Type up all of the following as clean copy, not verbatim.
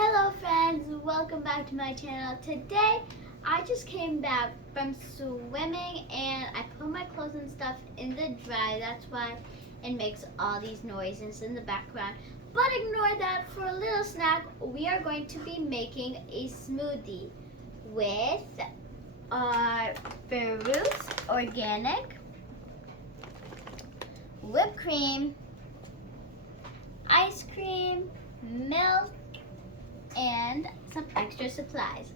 Hello friends, welcome back to my channel. Today I just came back from swimming and I put my clothes and stuff in the dry. That's why it makes all these noises in the background. But ignore that. For a little snack, we are going to be making a smoothie with our fruits, organic, whipped cream, ice cream, milk, and some extra supplies.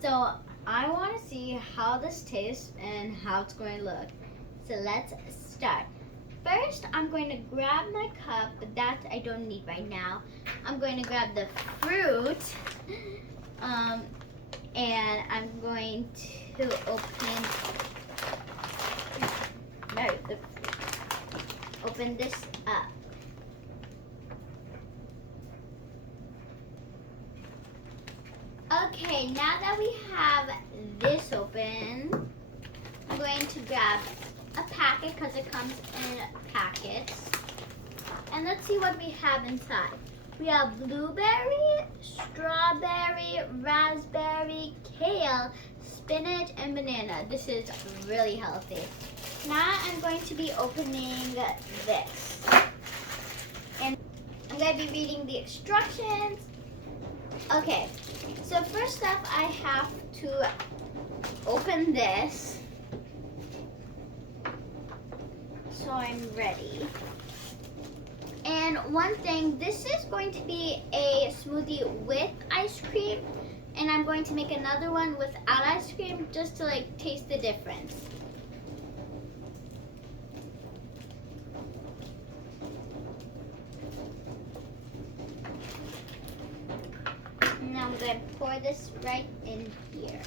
So I want to see how this tastes and how it's going to look. So let's start. First, I'm going to grab my cup, but that I don't need right now. I'm going to grab the fruit, and I'm going to open this up. Okay, now that we have this open, I'm going to grab a packet because it comes in packets. And let's see what we have inside. We have blueberry, strawberry, raspberry, kale, spinach, and banana. This is really healthy. Now I'm going to be opening this. And I'm going to be reading the instructions. Okay, so first up I have to open this. So I'm ready. And one thing, this is going to be a smoothie with ice cream, and I'm going to make another one without ice cream just to taste the difference. Now I'm going to pour this right in here.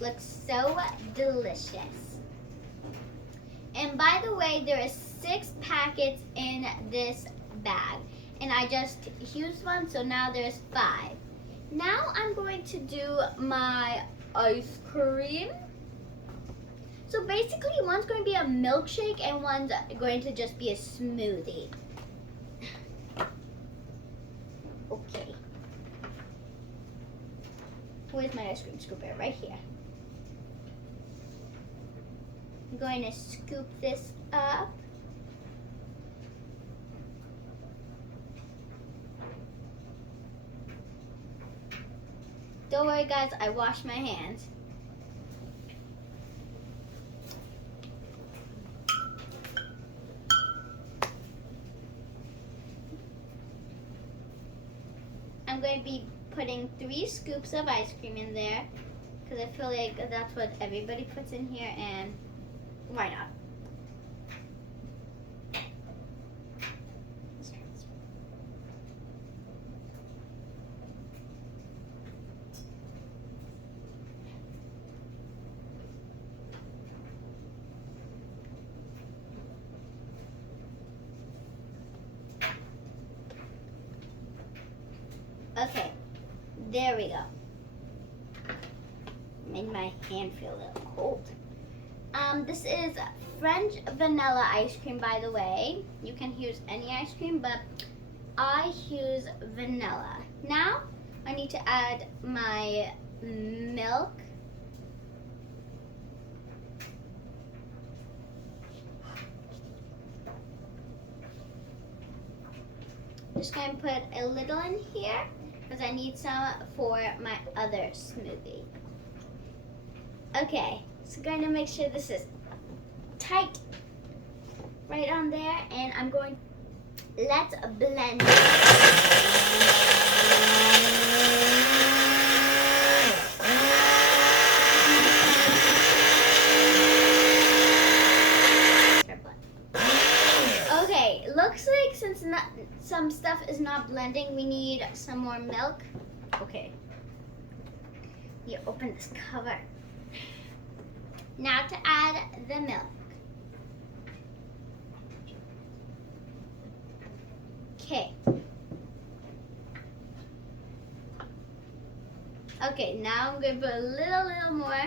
Looks so delicious. And by the way, there are 6 packets in this bag. And I just used one, so now there's 5. Now I'm going to do my ice cream. So basically one's going to be a milkshake and one's going to just be a smoothie. Okay. Where's my ice cream scooper? Right here. I'm going to scoop this up. Don't worry guys, I washed my hands. I'm going to be putting 3 scoops of ice cream in there because I feel like that's what everybody puts in here, and why not? Okay, there we go. Made my hand feel a little cold. This is French vanilla ice cream, by the way. You can use any ice cream, but I use vanilla. Now, I need to add my milk. Just going to put a little in here because I need some for my other smoothie. Okay, so going to make sure this is tight right on there, and I'm going, let's blend it. Okay, looks like since some stuff is not blending, we need some more milk. Okay, you open this cover. Now to add the milk. Okay. Okay, now I'm going to put a little more.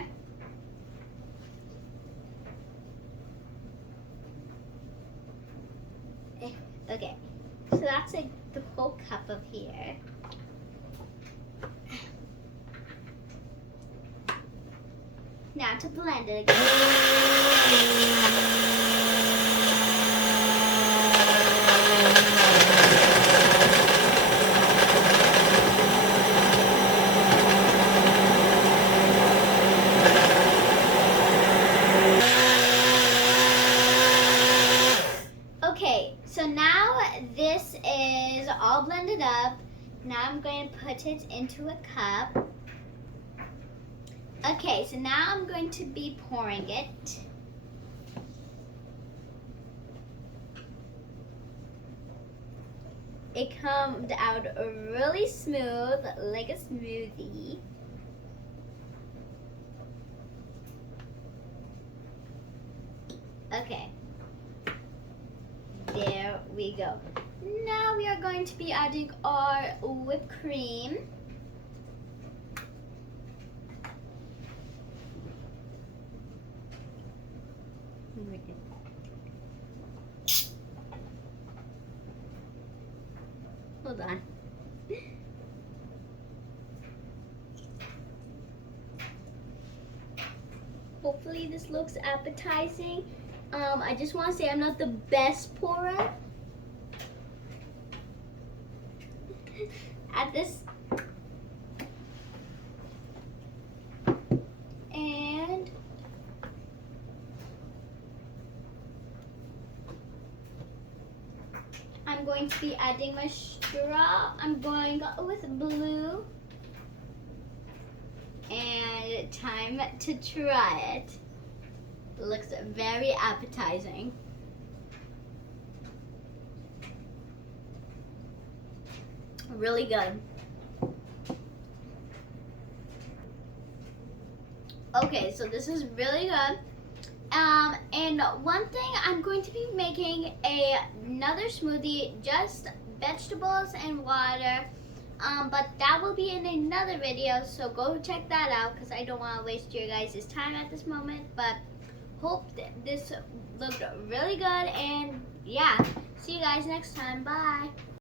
Okay, so that's like the whole cup of here. Now to blend it again. Okay, so now this is all blended up. Now I'm going to put it into a cup. Okay, so now I'm going to be pouring it. It comes out really smooth, like a smoothie. Okay. There we go. Now we are going to be adding our whipped cream. Hold on. Hopefully this looks appetizing. I just want to say I'm not the best pourer at this. And I'm going to be adding my straw. I'm going with blue. And time to try it. It looks very appetizing. Really good. Okay, so this is really good. And one thing, I'm going to be making another smoothie, just vegetables and water. But that will be in another video, so go check that out because I don't want to waste your guys' time at this moment. But hope this looked really good, and yeah, see you guys next time. Bye.